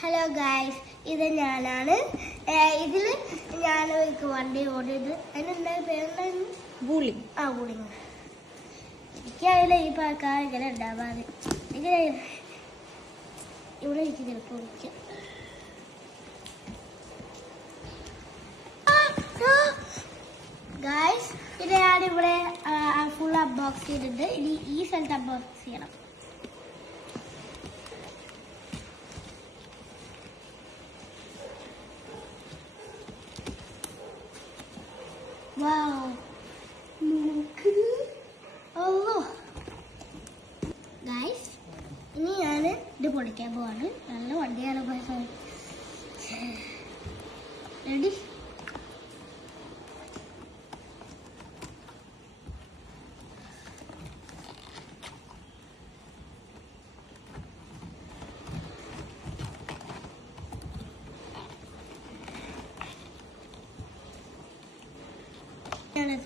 Hello guys, ഇത് ഞാനാണ്. ഇതിൽ ഞാൻ വണ്ടി ഓടിയത്. അതിനെന്താ പേരെന്തായിരുന്നു? ബൂളിംഗ്. ബൂളിംഗ്. എനിക്കറിയില്ല ഈ പാക്കാൻ ഇങ്ങനെ ഉണ്ടാവാറ്. ഇങ്ങനെ ഇവിടെ എനിക്ക് ചിലപ്പോൾ വിളിക്കാം. ഗായ്സ്, ഇത് ഞാനിവിടെ ഫുൾ അൺബോക്സ് ചെയ്തിട്ടുണ്ട്. ഇനി ഈ സ്ഥലത്ത് അൺബോക്സ് ചെയ്യണം. Wow, look! Oh, guys, ഇനി ഞാൻ ഇത് പൊളിക്കാൻ പോവാണ്. നല്ല വണ്ടിയാണ്. റെഡി?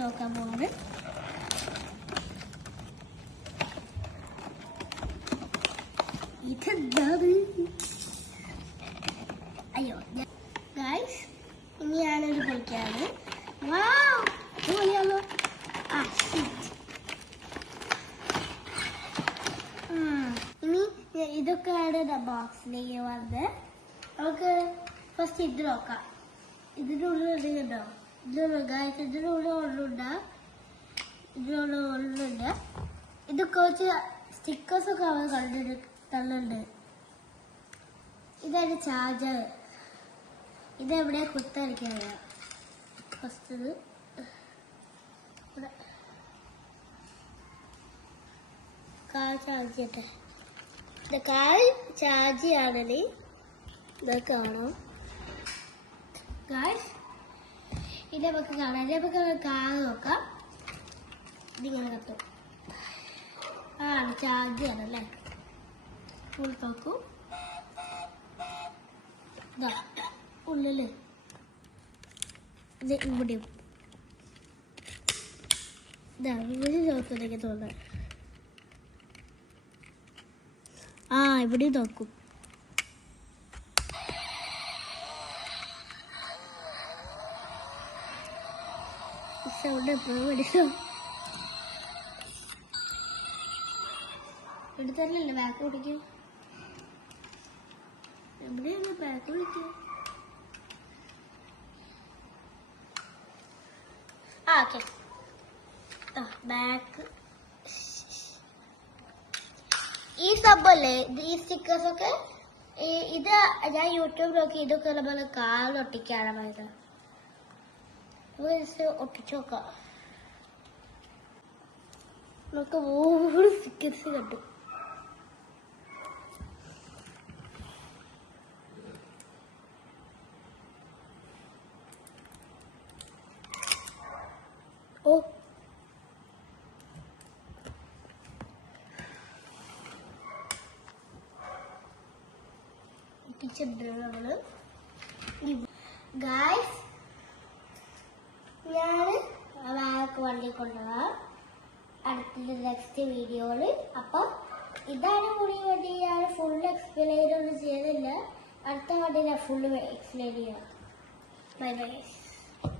നോക്കാൻ പോകുന്നത് ഇതെന്താണ്? അയ്യോ ഗായ്സ്, ഇനി ഞാനൊരു പൊളിക്കാണ്. പൊളിയാലോ? ഇനി ഇതൊക്കെയാണ് ബോക്സിലേക്ക് വന്നത്. നമുക്ക് ഫസ്റ്റ് ഇത് നോക്കാം. ഇതിൻ്റെ ഉള്ളിൽ എന്തെങ്കിലുണ്ടോ? ഇതിനുള്ളിലുണ്ട്. ഇത് കുറച്ച് സ്റ്റിക്കേഴ്സ് ഒക്കെ അവർ തള്ളുണ്ട്. ഇതാണ് ചാർജർ. ഇതെവിടെ കുത്തടിക്കാണ്. ഫസ്റ്റ് കാർ ചാർജ് ചെയ്യട്ടെ. ഇത് കാർ ചാർജ് ചെയ്യാണെങ്കിൽ ഇതൊക്കെ കാണോ ഗായ്സ്? ഇത് നമുക്ക് കാണാം. ഇത് നമുക്ക് കാർ നോക്കാം. ഇതിങ്ങനെ കത്തും. ചാർജ് ചെയ്യാനല്ലേ. ഫുൾ നോക്കൂ. ഇതാ ഉള്ളില് ഇത് ഇവിടെയും ഇവിടെ നോക്കുന്നതൊക്കെ തോന്നാം. ഇവിടെ നോക്കും. സൗണ്ട് എപ്പോഴും എടുത്തല്ലേ ബാക്ക് ഓടിക്കും. എവിടെയാണ് ബാക്ക് വിളിക്കുക? Okay, back. ഈ സംഭവല്ലേ, ഈ സ്റ്റിക്കേഴ്സ് ഒക്കെ ഇത് ഞാൻ യൂട്യൂബ് നോക്കി. ഇതൊക്കെ നമ്മൾ കാർ ഒട്ടിക്കാണ് പോയത്. ഒട്ടിച്ചു നോക്കാം. നമുക്ക് 3 സ്റ്റിക്കേഴ്സ് കണ്ടു. നമ്മള് ഗായ്സ്, ഞാൻ വണ്ടി കൊണ്ടുപോകാം അടുത്ത നെക്സ്റ്റ് വീഡിയോയില്. അപ്പൊ ഇതാണ് പുതിയ വണ്ടി. ഞാൻ ഫുൾ എക്സ്പ്ലെയിൻ ഒന്നും ചെയ്തില്ല. അടുത്ത വണ്ടി ഞാൻ ഫുള്ള് എക്സ്പ്ലെയിൻ ചെയ്യാം. Bye bye.